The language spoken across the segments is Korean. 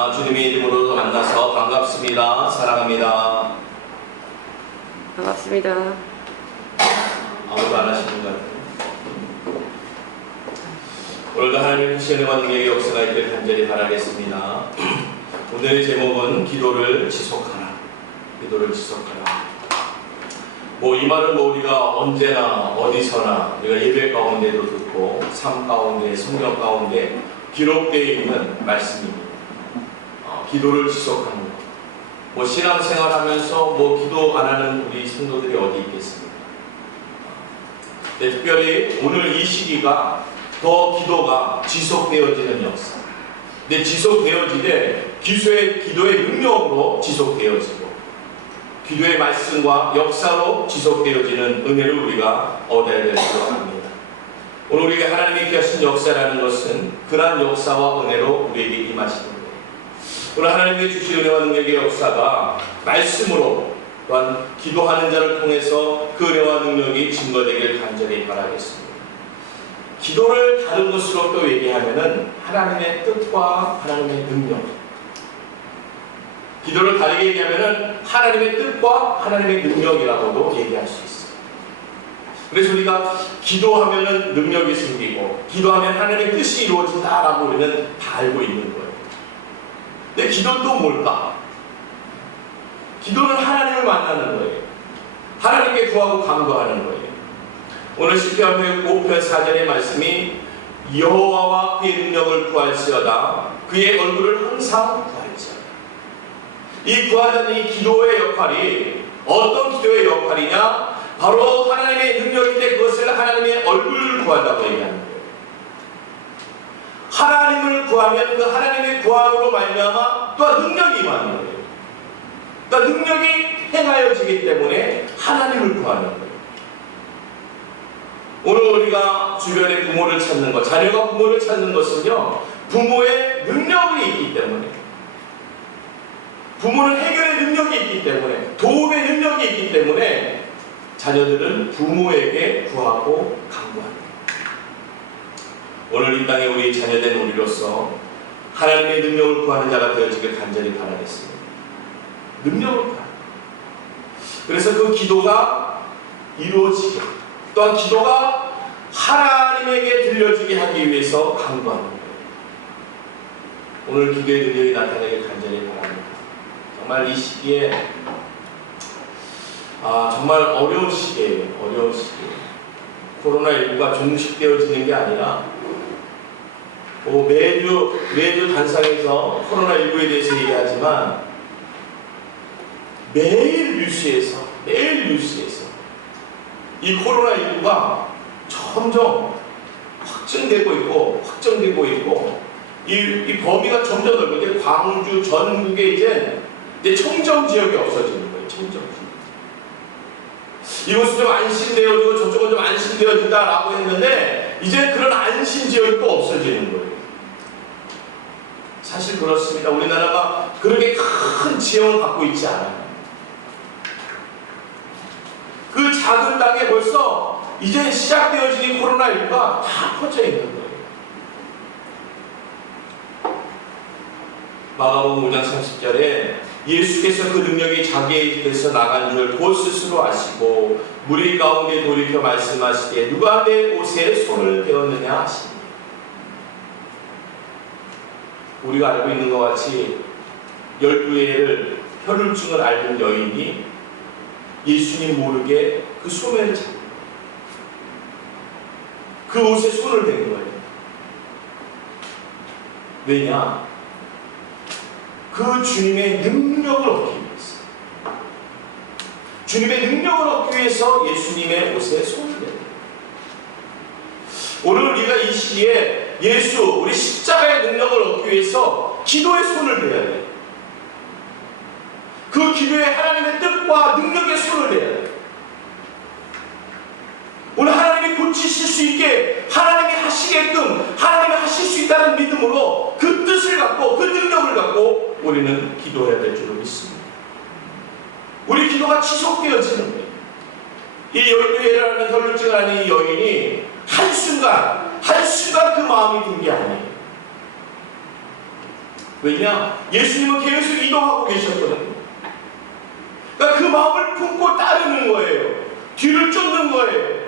주님의 이름으로 만나서 반갑습니다. 사랑합니다. 반갑습니다. 아무도 안 하시는 것 같아요. 오늘도 하나님의 크신 은혜와 능력의 역사가 있길 간절히 바라겠습니다. 오늘의 제목은 기도를 지속하라. 기도를 지속하라. 이 말은 우리가 언제나 어디서나 우리가 예배 가운데도 듣고 삶 가운데 성경 가운데 기록되어 있는 말씀입니다. 기도를 지속하는 것. 신앙생활 하면서 기도 안 하는 우리 성도들이 어디 있겠습니까? 특별히 오늘 이 시기가 더 기도가 지속되어지는 역사. 근데 지속되어지되 기도의 능력으로 지속되어지고 기도의 말씀과 역사로 지속되어지는 은혜를 우리가 얻어야 될 줄 압니다. 오늘 우리에게 하나님이 귀하신 역사라는 것은 그러한 역사와 은혜로 우리에게 임하시는 거예요. 오늘 하나님의 주신 은혜와 능력의 역사가 말씀으로 또한 기도하는 자를 통해서 그 은혜와 능력이 증거되길 간절히 바라겠습니다. 기도를 다른 것으로 또 얘기하면은 하나님의 뜻과 하나님의 능력. 기도를 다르게 얘기하면은 하나님의 뜻과 하나님의 능력이라고도 얘기할 수 있어요. 그래서 우리가 기도하면은 능력이 생기고 기도하면 하나님의 뜻이 이루어진다라고 우리는 다 알고 있는 거예요. 근데 기도는 또 뭘까? 기도는 하나님을 만나는 거예요. 하나님께 구하고 간구하는 거예요. 오늘 시편 105편 4절의 말씀이 여호와와 그의 능력을 구할지어다 그의 얼굴을 항상 구할지어다. 이 구하는 이 기도의 역할이 어떤 기도의 역할이냐? 바로 하나님의 능력인데 그것을 하나님의 얼굴을 구한다고 얘기하는 거예요. 하나님을 구하면 그 하나님의 구함으로 말미암아 또한 능력이 임하는 거예요. 그러니까 능력이 행하여지기 때문에 하나님을 구하는 거예요. 오늘 우리가 주변에 부모를 찾는 것, 자녀가 부모를 찾는 것은요, 부모의 능력이 있기 때문에, 부모는 해결의 능력이 있기 때문에, 도움의 능력이 있기 때문에 자녀들은 부모에게 구하고 간구합니다. 오늘 이 땅에 우리 자녀된 우리로서 하나님의 능력을 구하는 자가 되어지길 간절히 바라겠습니다. 능력을 구하는. 그래서 그 기도가 이루어지게, 또한 기도가 하나님에게 들려지게 하기 위해서 간구하는 거예요. 오늘 기도의 능력이 나타나길 간절히 바랍니다. 정말 이 시기에 정말 어려운 시기예요. 어려운 시기예요. 코로나19가 종식되어지는 게 아니라 매주 단상에서 코로나19에 대해서 얘기하지만 매일 뉴스에서 이 코로나19가 점점 확정되고 있고 이 범위가 점점 넓고 이제 광주 전국에 이제 청정 지역이 없어지는 거예요. 청정 지역. 이곳은 좀 안심되어지고 저쪽은 좀 안심되어진다라고 했는데 이제 그런 안심 지역이 또 없어지는 거예요. 사실 그렇습니다. 우리나라가 그렇게 큰 지형을 갖고 있지 않아요. 그 작은 땅에 벌써 이제 시작되어진 코로나19가 다 퍼져 있는 거예요. 마가복음 5장 30절에 예수께서 그 능력이 자기에게서 나간 줄 곧 스스로 아시고 무리 가운데 돌이켜 말씀하시되 누가 내 옷에 손을 대었느냐 하시니. 우리가 알고 있는 것 같이 12회를 혈루증을 앓은 여인이 예수님 모르게 그 소매를 잡고 그 옷에 손을 댄 거예요. 왜냐? 그 주님의 능력을 얻기 위해서. 주님의 능력을 얻기 위해서 예수님의 옷에 손을 댄 거예요. 오늘 우리가 이 시기에 우리 십자가의 능력을 얻기 위해서 기도의 손을 대야 돼요. 그 기도에 하나님의 뜻과 능력의 손을 대야 돼요. 오늘 하나님이 고치실 수 있게 하나님이 하시게끔 하나님이 하실 수 있다는 믿음으로 그 뜻을 갖고 그 능력을 갖고 우리는 기도해야 될 줄로 믿습니다. 우리 기도가 지속되어지는 거예요. 이 12회라는 혈루증을 앓는 이 여인이 한순간 그 마음이 든 게 아니에요. 왜냐? 예수님은 계속 이동하고 계셨거든요. 그러니까 그 마음을 품고 따르는 거예요. 뒤를 쫓는 거예요.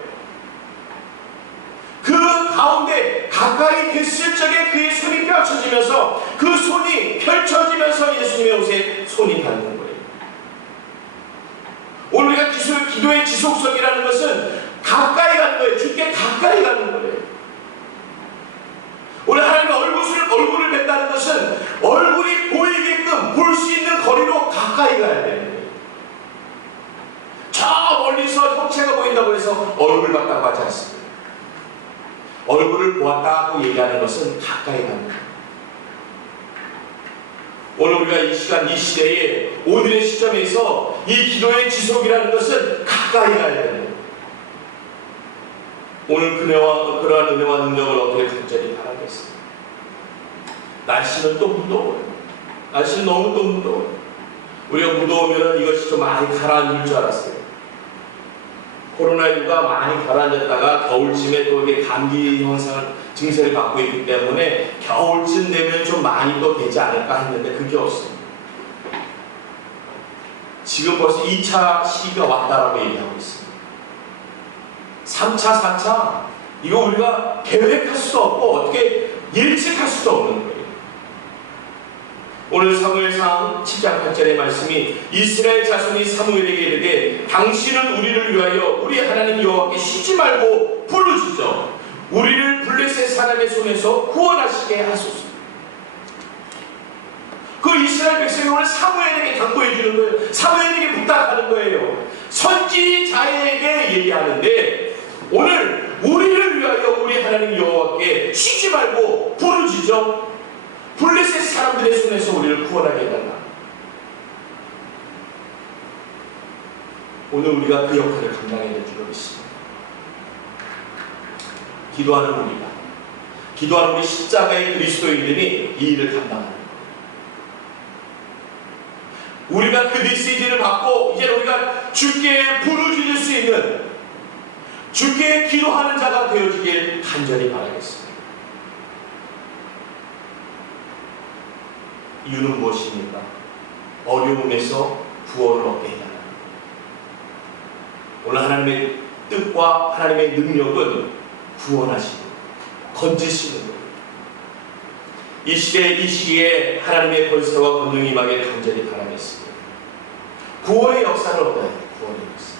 그 가운데 가까이 됐을 적에 그의 손이 펼쳐지면서 그 손이 펼쳐지면서 예수님의 옷에 손이 닿는 거예요. 오늘 우리가 기도의 지속성이라는 것은 가까이 가는 거예요. 주께 가까이 가는 거예요. 오늘 하나님의 얼굴을 뵙다는 것은 얼굴이 보이게끔 볼 수 있는 거리로 가까이 가야 되는 거예요. 저 멀리서 형체가 보인다고 해서 얼굴 봤다고 하지 않습니다. 얼굴을 보았다고 얘기하는 것은 가까이 가는 거예요. 오늘 우리가 이 시간, 이 시대에 오늘의 시점에서 이 기도의 지속이라는 것은 가까이 가야 되는 거예요. 오늘 그러한 은혜와 능력을 어떻게 간절히 바라겠습니다. 날씨는 또 무더워요. 날씨는 너무 또 무더워요. 우리가 무더우면 이것이 좀 많이 가라앉을 줄 알았어요. 코로나19가 많이 가라앉았다가 겨울쯤에 또 이게 감기 현상 증세를 받고 있기 때문에 겨울쯤 되면 좀 많이 또 되지 않을까 했는데 그게 없습니다. 지금 벌써 2차 시기가 왔다라고 얘기하고 있습니다. 3차, 4차 이거 우리가 계획할 수도 없고 어떻게 예측할 수도 없는 거예요. 오늘 사무엘상 7장 8절의 말씀이 이스라엘 자손이 사무엘에게 이르되 당신은 우리를 위하여 우리 하나님 여호와께 쉬지 말고 부르짖어 우리를 블레셋 사람의 손에서 구원하시게 하소서. 그 이스라엘 백성이 오늘 사무엘에게 당부해 주는 거예요. 사무엘에게 부탁하는 거예요. 선지자에게 얘기하는데 오늘 우리를 위하여 우리 하나님 여호와께 쉬지 말고 부르짖어 블레셋 사람들의 손에서 우리를 구원하게 해달라. 오늘 우리가 그 역할을 감당해야 될 줄로 믿습니다. 기도하는 우리 십자가의 그리스도인들이 이 일을 감당하는 거예요. 우리가 그 메시지를 받고 이제 우리가 주께 부르짖을 수 있는 주께 기도하는 자가 되어지길 간절히 바라겠습니다. 이유는 무엇입니까? 어려움에서 구원을 얻게 해달라는 거예요. 오늘 하나님의 뜻과 하나님의 능력은 구원하시고 건지시는 거예요. 이 시기에 하나님의 권세와 권능이 임하길 간절히 바라겠습니다. 구원의 역사를 얻어야 돼요. 구원의 역사.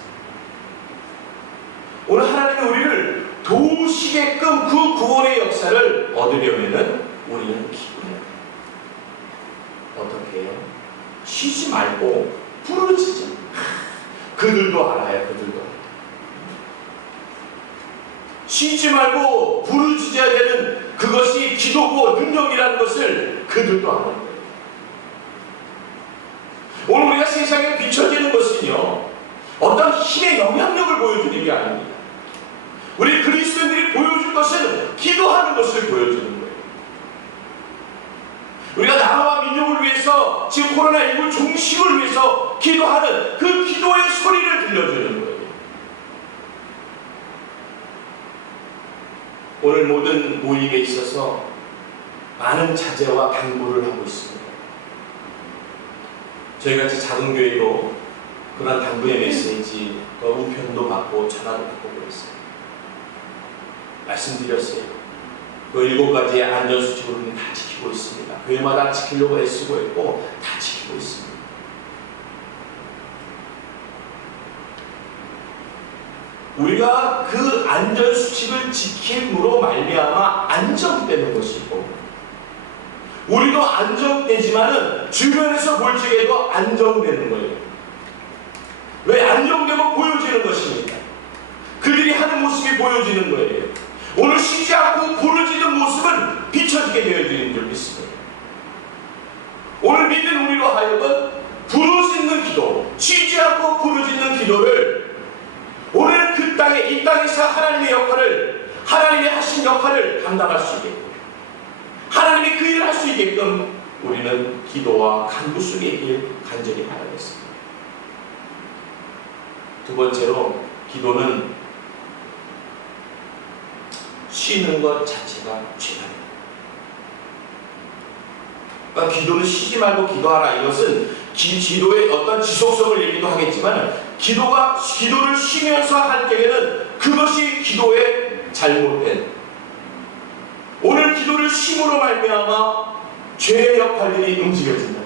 오늘 하나님은 우리를 도우시게끔 그 구원의 역사를 얻으려면 우리는 기도해야 돼요. 어떻게 해요? 쉬지 말고 부르짖어. 그들도 알아요. 쉬지 말고 부르짖어야 되는 그것이 기도고 능력이라는 것을 그들도 아는 거예요. 오늘 우리가 세상에 비춰지는 것은요, 어떤 힘의 영향력을 보여주는 게 아닙니다. 우리 그리스도인들이 보여줄 것은 기도하는 것을 보여주는 거예요. 우리가 나라와 민족을 위해서 지금 코로나19 종식을 위해서 기도하는 그 기도의 소리를 들려주는 거예요. 오늘 모든 모임에 있어서 많은 자제와 당부를 하고 있습니다. 저희같이 작은 교회도 그런 당부의 메시지, 우편도 받고 전화도 받고 그랬어요. 말씀드렸어요. 그 7가지의 안전수칙을 우리는 다 지키고 있습니다. 교회마다 지키려고 애쓰고 있고 다 지키고 있습니다. 우리가 그 안전수칙을 지킴으로 말미암아 안정되는 것이고 우리도 안정되지만은 주변에서 볼 적에도 안정되는 거예요. 왜 안정되고 보여지는 것입니까? 그들이 하는 모습이 보여지는 거예요. 오늘 쉬지 않고 부르짖는 모습은 비춰지게 되어지는 줄 믿습니다. 오늘 믿는 우리로 하여금 부르짖는 기도, 쉬지 않고 부르짖는 기도를 오늘 그 땅에, 이 땅에서 하나님의 역할을, 하나님이 하신 역할을 감당할 수 있게끔, 하나님이 그 일을 할 수 있게끔 우리는 기도와 간구 속에 있길 간절히 바라겠습니다. 두 번째로, 기도는 쉬는 것 자체가 죄입니다. 그러니까 기도는 쉬지 말고 기도하라. 이것은 기도의 어떤 지속성을 얘기도 하겠지만 기도를 쉬면서 할 때에는 그것이 기도의 잘못된, 오늘 기도를 쉼으로 말미암아 죄의 역할들이 움직여진다.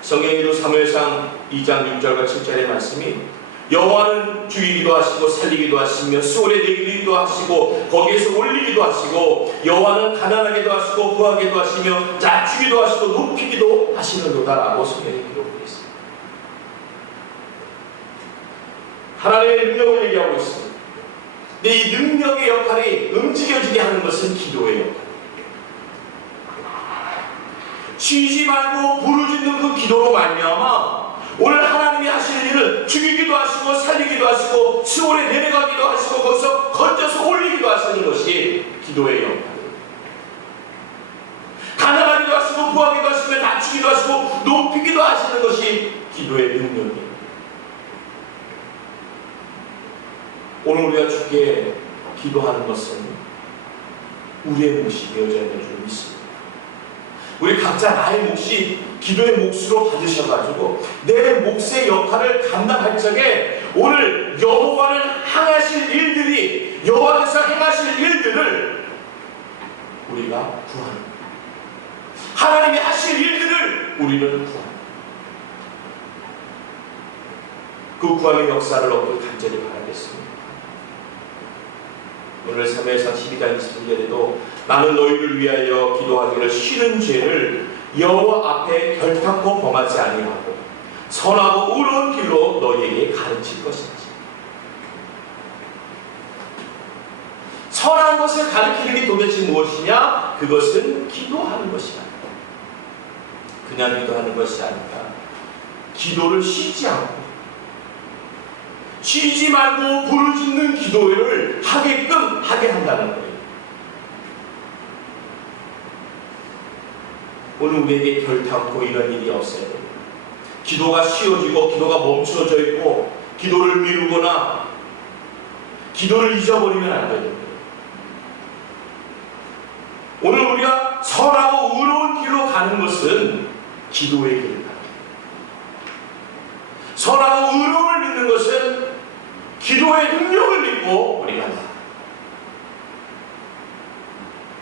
성경에도 사무엘상 2장 6절과 7절의 말씀이 여호와는 죽이기도 하시고 살리기도 하시며 수월에 내리기도 하시고 거기에서 올리기도 하시고 여호와는 가난하게도 하시고 부하게도 하시며 낮추기도 하시고 높이기도 하시는도다라고 성경에 기록되어 있습니다. 하나님의 능력을 얘기하고 있습니다. 근데 이 능력의 역할이 움직여지게 하는 것은 기도의 역할입니다. 쉬지 말고 부르짖는 그 기도로 말미암아 오늘 하나님이 하시는 일은 죽이기도 하시고 살리기도 하시고 시온에 내려가기도 하시고 거기서 건져서 올리기도 하시는 것이 기도의 역할입니다. 가난하기도 하시고 부하기도 하시며 낮추기도 하시고 높이기도 하시는 것이 기도의 능력입니다. 오늘 우리가 주께 기도하는 것은 우리의 몫이 되어져야 될 줄 믿습니다. 우리 각자 나의 몫이 기도의 몫으로 받으셔가지고 내 몫의 역할을 감당할 적에 오늘 여호와는 행하실 일들이, 여호와께서 행하실 일들을 우리가 구하는 거예요. 하나님이 하실 일들을 우리는 구하는 거예요. 그 구함의 역사를 얻길 간절히 바라겠습니다. 오늘 사무엘상 12장 21절에도 나는 너희를 위하여 기도하기를 쉬는 죄를 여호와 앞에 결탄코 범하지 아니하고 선하고 의로운 길로 너희에게 가르칠 것이지. 선한 것을 가르치는 게 도대체 무엇이냐? 그것은 기도하는 것이다. 그냥 기도하는 것이 아니라 기도를 쉬지 않고 쉬지 말고 부르짖는 기도를 하게끔 하게 한다는 거예요. 오늘 우리에게 결탄코 이런 일이 없어야 됩니다. 기도가 쉬어지고 기도가 멈춰져 있고 기도를 미루거나 기도를 잊어버리면 안 됩니다. 오늘 우리가 선하고 의로운 길로 가는 것은 기도의 길입니다. 선하고 의로움을 믿는 것은 기도의 능력을 믿고 우리가 한다.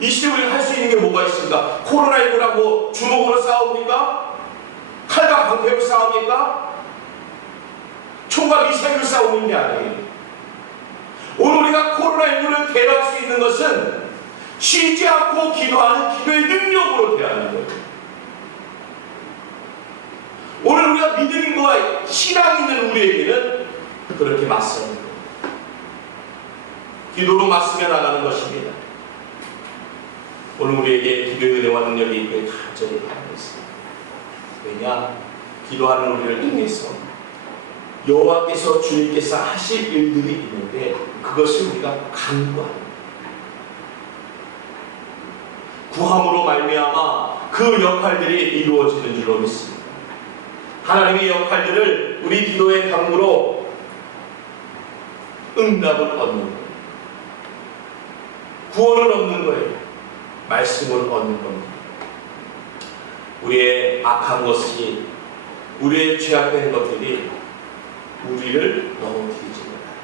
이 시대에 우리가 할 수 있는 게 뭐가 있습니까? 코로나19라고 주먹으로 싸웁니까? 칼과 방패로 싸웁니까? 총과 미사일로 싸우는 게 아니에요. 오늘 우리가 코로나19를 대할 수 있는 것은 쉬지 않고 기도하는 기도의 능력으로 대하는 거예요. 오늘 우리가 믿음과 신앙이 있는 우리에게는 그렇게 맞서는 거예요. 기도로 맞서며 나가는 것입니다. 오늘 우리에게 기도의 은혜와 능력이 있기를 간절히 바라겠습니다. 왜냐? 기도하는 우리를 통해서 여호와께서 주님께서 하실 일들이 있는데 그것을 우리가 간구합니다. 구함으로 말미암아 그 역할들이 이루어지는 줄로 믿습니다. 하나님의 역할들을 우리 기도의 강구로 응답을 얻는 거예요. 구원을 얻는 거예요. 말씀을 얻는 겁니다. 우리의 악한 것이, 우리의 죄악된 것들이 우리를 넘어뜨리지 못하게,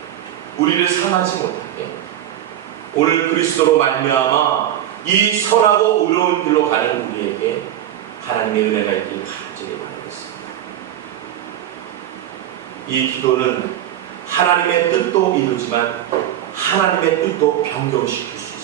우리를 상하지 못하게 오늘 그리스도로 말미암아 이 선하고 의로운 길로 가는 우리에게 하나님의 은혜가 있기를 간절히 바라겠습니다. 이 기도는 하나님의 뜻도 이루지만 하나님의 뜻도 변경시킬 수 있습니다.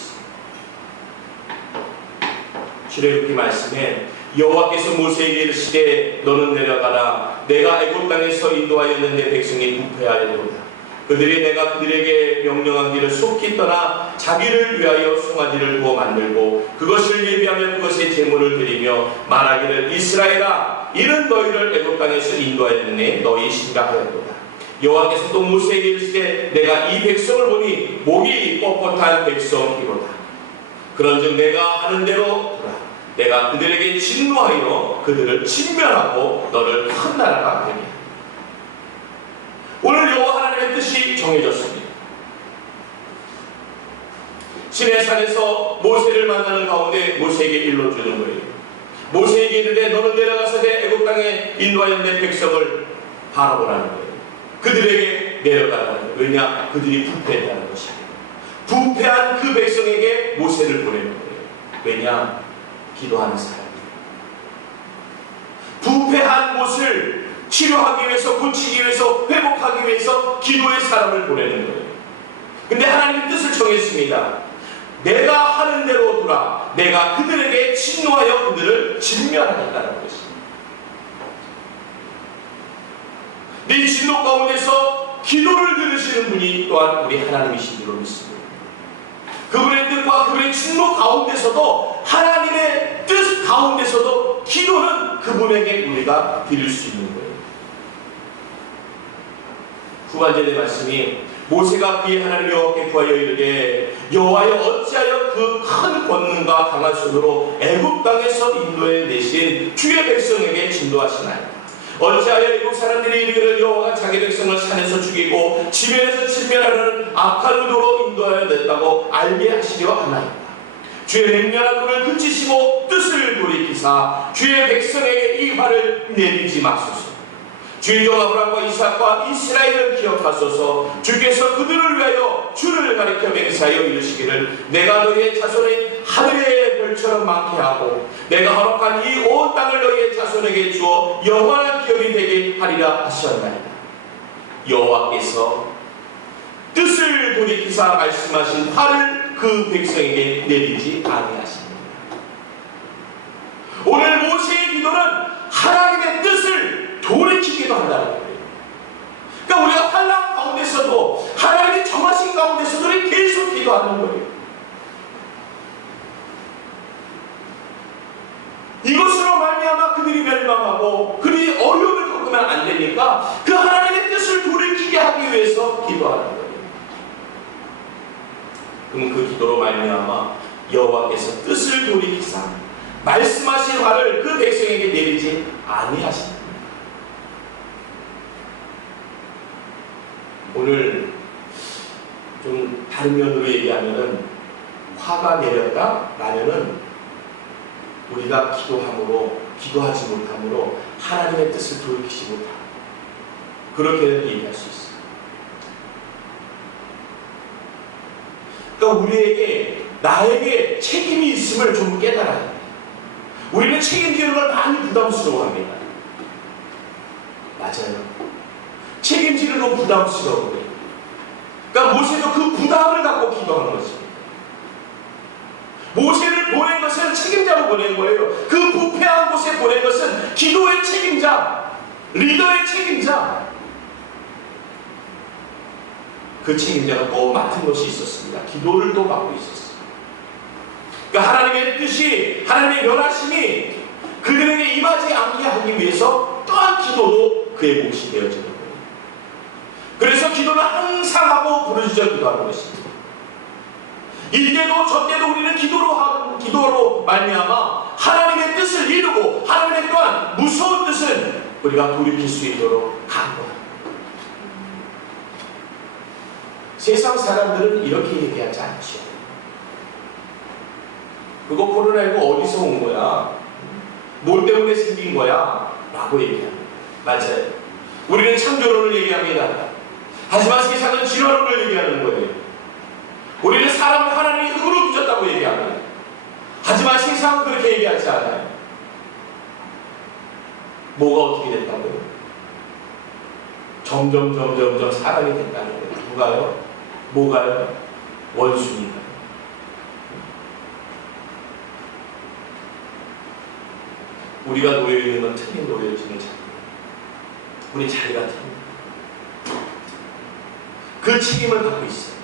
출애굽기 말씀에 여호와께서 모세에게 이르시되 너는 내려가라. 내가 애굽 땅에서 인도하였는 내 백성이 부패하였도다. 그들이 내가 그들에게 명령한 길을 속히 떠나 자기를 위하여 송아지를 구워 만들고 그것을 예비하며 그것에 제물을 드리며 말하기를 이스라엘아 이는 너희를 애굽 땅에서 인도하였느니 너희 심각하였도다. 여호와께서 또 모세에게 이르시되 내가 이 백성을 보니 목이 뻣뻣한 백성이로다. 그런즉 내가 하는 대로 두라. 내가 그들에게 진노하여 그들을 진멸하고 너를 큰 나라가 되게 하리라. 오늘 여호와 하나님의 뜻이 정해졌습니다. 시내산에서 모세를 만나는 가운데 모세에게 일러주는 거예요. 모세에게 이르되 너는 내려가서 내 애굽 땅에 인도하여 내 백성을 바라보라는 거예요. 그들에게 내려가라는 거예요. 왜냐? 그들이 부패했다는 것이에요. 부패한 그 백성에게 모세를 보내는 거예요. 왜냐? 기도하는 사람이에요. 부패한 곳을 치료하기 위해서, 고치기 위해서, 회복하기 위해서 기도의 사람을 보내는 거예요. 근데 하나님의 뜻을 정했습니다. 내가 하는 대로 두라. 내가 그들에게 진노하여 그들을 진멸하겠다는 것입니다. 이 진노 가운데서 기도를 들으시는 분이 또한 우리 하나님이신 줄로 믿습니다. 그분의 뜻과 그분의 진노 가운데서도, 하나님의 뜻 가운데서도 기도는 그분에게 우리가 드릴 수 있는 거예요. 후반절의 말씀이 모세가 그의 하나님 여호와께 구하여 이르되 여호와여 어찌하여 그 큰 권능과 강한 손으로 애굽 땅에서 인도해 내신 주의 백성에게 진도하시나이까. 어찌하여 애굽 사람들이 이르기를 여호와가 자기 백성을 산에서 죽이고 지면에서 침멸하는 악한 의도로 인도하여 냈다고 알게 하시려 하나이까. 주의 맹렬한 눈을 그치시고 뜻을 돌이키사 주의 백성에게 이 화를 내리지 마소서. 주의 종 아브라함과 이삭과 이스라엘을 기억하소서. 주께서 그들을 위하여 주를 가리켜 맹세하여 이르시기를 내가 너희의 자손의 하늘의 별처럼 많게 하고 내가 허락한 이 온 땅을 너희의 자손에게 주어 영원한 기업이 되게 하리라 하셨나이다. 여호와께서 뜻을 돌이키사 말씀하신 화를 그 백성에게 내리지 아니하십니다. 오늘 모세의 기도는 하나님의 뜻을 돌이키기도 한다는 거예요. 그러니까 우리가 환난 가운데서도, 하나님의 정하신 가운데서도 계속 기도하는 거예요. 이것으로 말미암아 그들이 멸망하고 그들이 어려움을 겪으면 안 되니까 그 하나님의 뜻을 돌이키게 하기 위해서 기도하는 거예요. 그럼 그 기도로 말미암아 여호와께서 뜻을 돌이키사 말씀하신 화를 그 백성에게 내리지 아니하십니다. 오늘 좀 다른 면으로 얘기하면은 화가 내렸다 라면은 우리가 기도하지 못함으로 하나님의 뜻을 돌이키지 못함, 그렇게 얘기할 수 있어요. 그러니까 우리에게, 나에게 책임이 있음을 좀 깨달아야 합니다. 우리는 책임지는 걸 많이 부담스러워합니다. 맞아요. 책임지는 건 부담스러워요. 그러니까 모세도 그 부담을 갖고 기도하는 것입니다. 모세를 보낸 것은 책임자로 보낸 거예요. 그 부패한 곳에 보낸 것은 기도의 책임자, 리더의 책임자. 그 책임자가 또 맡은 것이 있었습니다. 기도를 또 맡고 있었어요. 그러니까 하나님의 뜻이, 하나님의 면하심이 그들에게 임하지 않게 하기 위해서 또한 기도도 그의 몫이 되어지는 거예요. 그래서 기도는 항상 하고 부르짖어 기도하는 것입니다. 이때도 저때도 우리는 기도로 말미암아 하나님의 뜻을 이루고 하나님의 또한 무서운 뜻을 우리가 돌이킬 수 있도록 간구합니다. 세상 사람들은 이렇게 얘기하지 않죠. 그거 코로나19 어디서 온 거야? 뭘 때문에 생긴 거야? 라고 얘기합니다. 맞아요. 우리는 창조론을 얘기합니다. 하지만 세상은 진화론을 얘기하는 거예요. 우리는 사람을 하나님이 흙으로 빚었다고 얘기합니다. 하지만 세상은 그렇게 얘기하지 않아요. 뭐가 어떻게 됐다고요? 점점 사람이 됐다는 거예요. 누가요? 뭐가요? 원수니까. 우리가 놓여있는 건 틀린 놓여지는 자리. 우리 자리가 틀립니다. 그 책임을 갖고 있어요.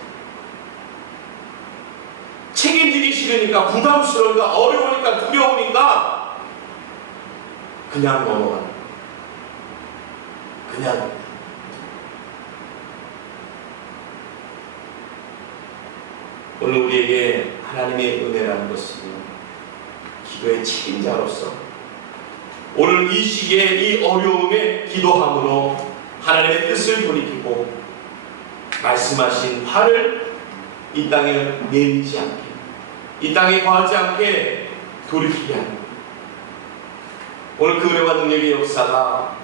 책임지기 싫으니까, 부담스러우니까, 어려우니까, 두려우니까 그냥 넘어가는 거예요. 그냥 오늘 우리에게 하나님의 은혜라는 것은 기도의 책임자로서 오늘 이 시기에 이 어려움에 기도함으로 하나님의 뜻을 돌이키고 말씀하신 화를 이 땅에 내리지 않게, 이 땅에 거하지 않게 돌이키게 하는 거예요. 오늘 그 은혜와 능력의 역사가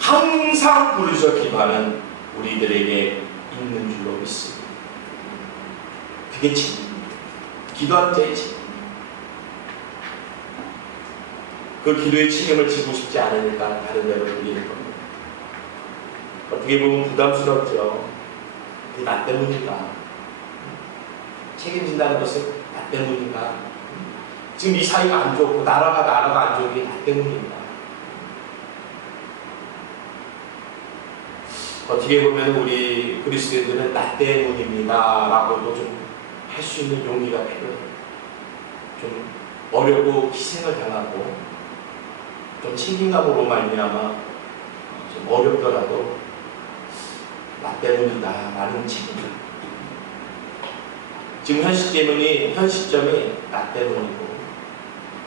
항상 부르짖어 기도하는 우리들에게 있는 줄로 믿습니다. 그게 책임입니다. 기도하는 자의 책임. 그 기도의 책임을 지고 싶지 않으니까 다른 데로 돌리는 겁니다. 어떻게 보면 부담스럽죠. 그게 나 때문인가? 책임진다는 것은 나 때문인가? 지금 이 사이가 안 좋고 나라가 안 좋은 게 나 때문인가? 어떻게 보면 우리 그리스도인들은 나 때문입니다 라고도 좀 할 수 있는 용기가 필요해요. 좀 어렵고 희생을 당하고 좀 책임감으로 말미암아 좀 어렵더라도 나 때문이다 라는 책임감. 지금 현 시점이 나 때문이고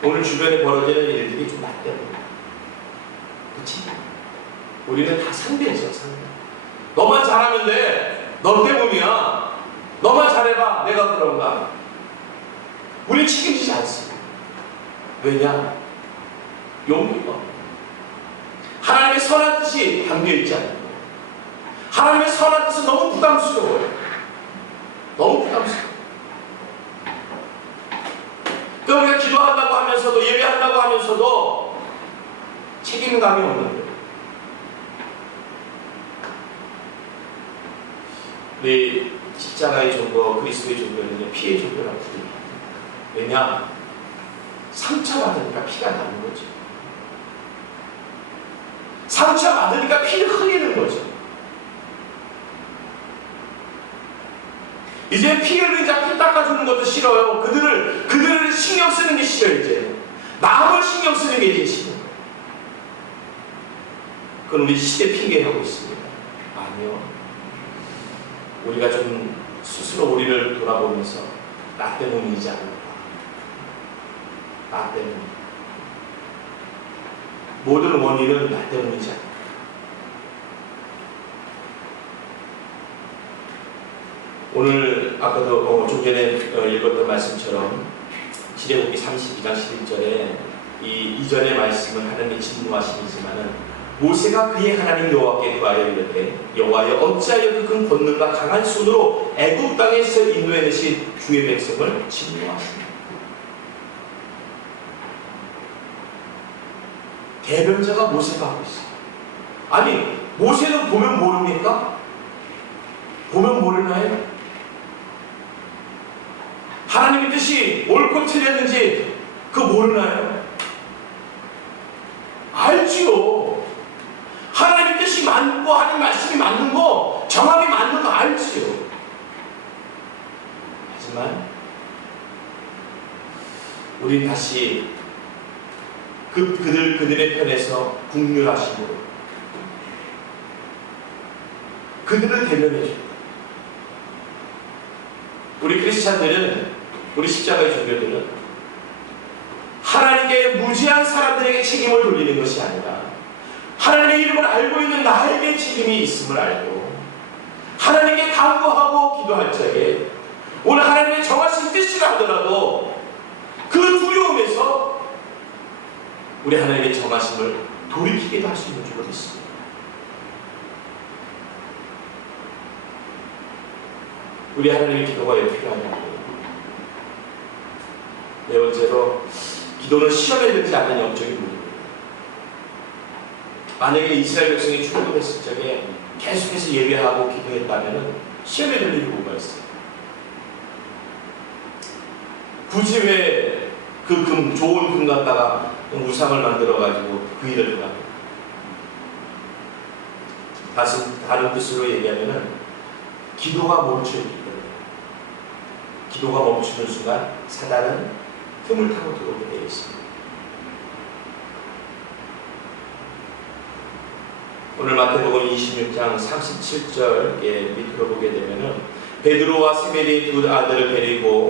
오늘 주변에 벌어지는 일들이 좀 나 때문이다. 그치? 우리는 다 상대죠, 상대. 너만 잘하면 돼. 너 때문이야. 너만 잘해봐. 내가 그런가. 우리는 책임지지 않습니다. 왜냐? 용기가 하나님의 선한 뜻이 담겨있지 않아요. 하나님의 선한 뜻은 너무 부담스러워요. 너무 부담스러워요. 또 우리가 기도한다고 하면서도 예배한다고 하면서도 책임감이 없는 거예요. 우리 십자가의 종교, 그리스도의 종교는 피의 종교라고 부릅니다. 왜냐? 상처받으니까 피가 나는 거죠. 상처받으니까 피를 흘리는 거죠. 이제 피 흘린 자 피 닦아주는 것도 싫어요. 그들을 신경 쓰는 게 싫어요. 이제 남을 신경 쓰는 게 이제 싫어요. 그건 우리 시대 핑계하고 있습니다. 아니요. 우리가 좀 스스로 우리를 돌아보면서 나 때문이지 않을까. 나 때문에. 모든 원인은 나 때문이지 않을까. 오늘 아까도 좀 전에 읽었던 말씀처럼 지레복기 32장 11절에 이 이전의 말씀은 하나님의 진노하심이지만은 모세가 그의 하나님 여호와께 구하여 이르되 여호와여 어찌하여 그 큰 권능과 강한 손으로 애굽 땅에서 인도해내신 주의 백성을 진노하시나이까. 대변자가 모세가 하고 있어요. 아니 모세는 보면 모릅니까? 보면 모르나요? 하나님의 뜻이 옳고 틀렸는지 그거 모르나요? 알지요. 하나님의 뜻이 맞고 하나님 말씀이 맞는 거, 정확히 맞는 거 알지요. 하지만 우린 다시 그들의 편에서 국률하심으로 그들을 대변해줍니다. 우리 크리스찬들은, 우리 십자가의 종교들은 하나님께 무지한 사람들에게 책임을 돌리는 것이 아니라 하나님의 이름을 알고 있는 나에게 책임이 있음을 알고 하나님께 간구하고 기도할 적에 오늘 하나님의 정하신 뜻이라 하더라도 그 두려움에서 우리 하나님의 정하심을 돌이키기도 할 수 있는 줄로 믿습니다. 우리 하나님의 기도가 왜 필요하냐고요. 네 번째로 기도는 시험에 들지 않는 영적인 문제입니다. 만약에 이스라엘 백성이 출애굽했을 적에 계속해서 예배하고 기도했다면 시험에 들 일이 뭐가 있어요? 굳이 왜 그 좋은 금 갖다가 우상을 만들어가지고 그 일을 해갑니까? 다른 뜻으로 얘기하면 기도가 멈춰있기 때문에 기도가 멈추는 순간 사단은 틈을 타고 들어오게 되어 있습니다. 오늘 마태복음 26장 37절 밑으로 보게 되면은 베드로와 세베대의 두 아들을 데리고